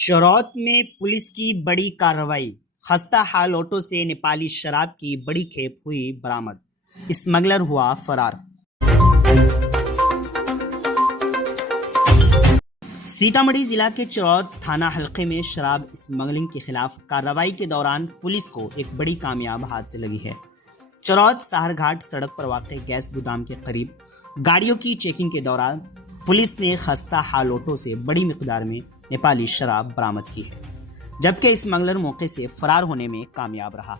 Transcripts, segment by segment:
चरौत में पुलिस की बड़ी कार्रवाई। खस्ता हाल ऑटो से नेपाली शराब की बड़ी खेप हुई बरामद। स्मगलर हुआ फरार। सीतामढ़ी जिला के चरौत थाना हलके में शराब स्मगलिंग के खिलाफ कार्रवाई के दौरान पुलिस को एक बड़ी कामयाब हाथ लगी है। चरौत साहरघाट सड़क पर वाक़ गैस गोदाम के करीब गाड़ियों की चेकिंग के दौरान पुलिस ने खस्ता हाल ऑटो से बड़ी मिकदार में नेपाली शराब बरामद की है, जबकि स्मगलर मौके से फरार होने में कामयाब रहा।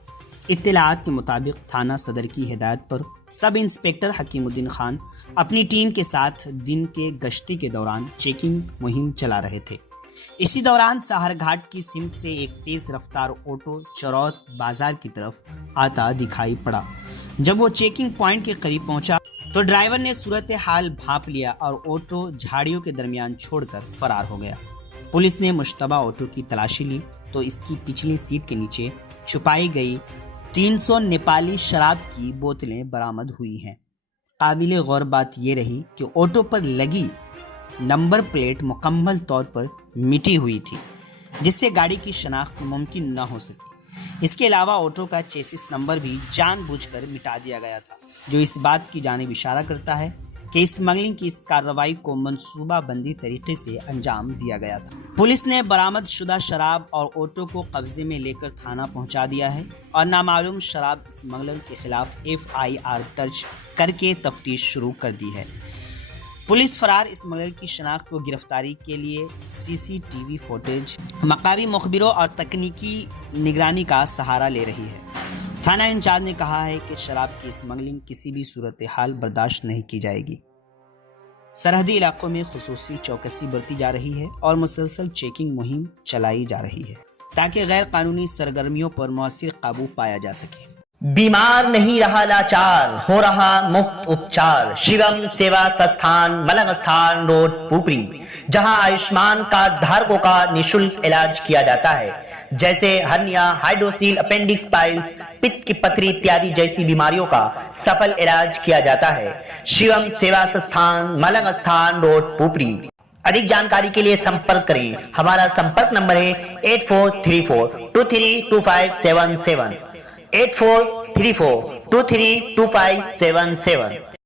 इत्तलात के मुताबिक थाना सदर की हिदायत पर सब इंस्पेक्टर हकीमुद्दीन खान अपनी टीम के साथ दिन के गश्ती के दौरान चेकिंग मुहिम चला रहे थे। इसी दौरान साहरघाट की सिमत से एक तेज रफ्तार ऑटो चरौत बाजार की तरफ आता दिखाई पड़ा। जब वो चेकिंग पॉइंट के करीब पहुंचा तो ड्राइवर ने सूरत हाल भांप लिया और ऑटो झाड़ियों के दरमियान छोड़कर फरार हो गया। पुलिस ने मुश्तबा ऑटो की तलाशी ली तो इसकी पिछली सीट के नीचे छुपाई गई 300 नेपाली शराब की बोतलें बरामद हुई हैं। काबिल गौर बात यह रही कि ऑटो पर लगी नंबर प्लेट मुकम्मल तौर पर मिटी हुई थी, जिससे गाड़ी की शनाख्त मुमकिन न हो सकी। इसके अलावा ऑटो का चेसिस नंबर भी जानबूझकर मिटा दिया गया था, जो इस बात की जानिब इशारा करता है कि स्मगलिंग की इस कार्रवाई को मंसूबाबंदी तरीके से अंजाम दिया गया था। पुलिस ने बरामद शुदा शराब और ऑटो को कब्जे में लेकर थाना पहुंचा दिया है और नामालूम शराब स्मगलर के खिलाफ FIR दर्ज करके तफ्तीश शुरू कर दी है। पुलिस फरार स्मगलर की शनाख्त व गिरफ्तारी के लिए CCTV फुटेज, मकामी मुखबिरों और तकनीकी निगरानी का सहारा ले रही है। थाना इंचार्ज ने कहा है कि शराब की स्मगलिंग किसी भी सूरत हाल बर्दाश्त नहीं की जाएगी। सरहदी इलाकों में खुसूसी चौकसी बरती जा रही है और मुसलसल चेकिंग मुहिम चलाई जा रही है ताकि गैर कानूनी सरगर्मियों पर मौसर काबू पाया जा सके। बीमार नहीं रहा लाचार, हो रहा मुफ्त उपचार। शिवम सेवा संस्थान, मलंग स्थान रोड, पुपरी, जहां आयुष्मान कार्ड धारकों का निशुल्क इलाज किया जाता है, जैसे हर्निया, हाइड्रोसील, अपेंडिक्स, पाइल्स, पित्त की पथरी इत्यादि जैसी बीमारियों का सफल इलाज किया जाता है। शिवम सेवा संस्थान, मलंग स्थान रोड, पुपरी। अधिक जानकारी के लिए संपर्क करें। हमारा संपर्क नंबर है 8434232577, 8434232577।